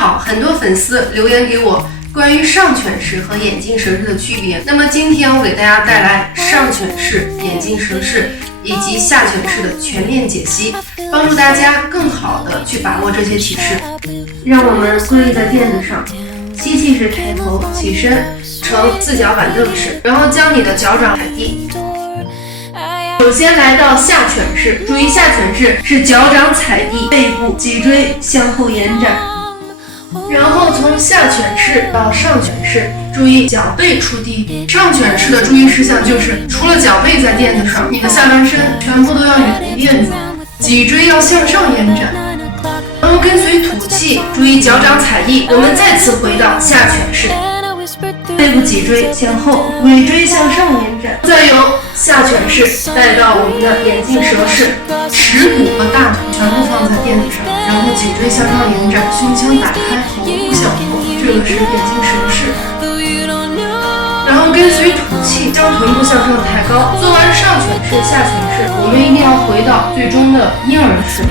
好，很多粉丝留言给我关于上犬式和眼镜蛇式的区别。那么今天我给大家带来上犬式、眼镜蛇式以及下犬式的全面解析，帮助大家更好的去把握这些提示。让我们跪立在垫子上，吸气时抬头起身，呈四脚板凳式，然后将你的脚掌踩地。首先来到下犬式，注意下犬式是脚掌踩地，背部脊椎向后延展。然后从下犬式到上犬式，注意脚背触地。上犬式的注意事项就是，除了脚背在垫子上，你的下半身全部都要远离垫子，脊椎要向上延展。然后跟随吐气，注意脚掌踩地。我们再次回到下犬式，背部脊椎向后，尾椎向上延展。再由下犬式带到我们的眼镜蛇式，耻骨和大腿全部放在垫子上，然后脊椎向上延展，胸腔打开，头部向后，这个是眼镜蛇式。然后跟随吐气，将臀部向上抬高。做完上犬式、下犬式，我们一定要回到最终的婴儿式。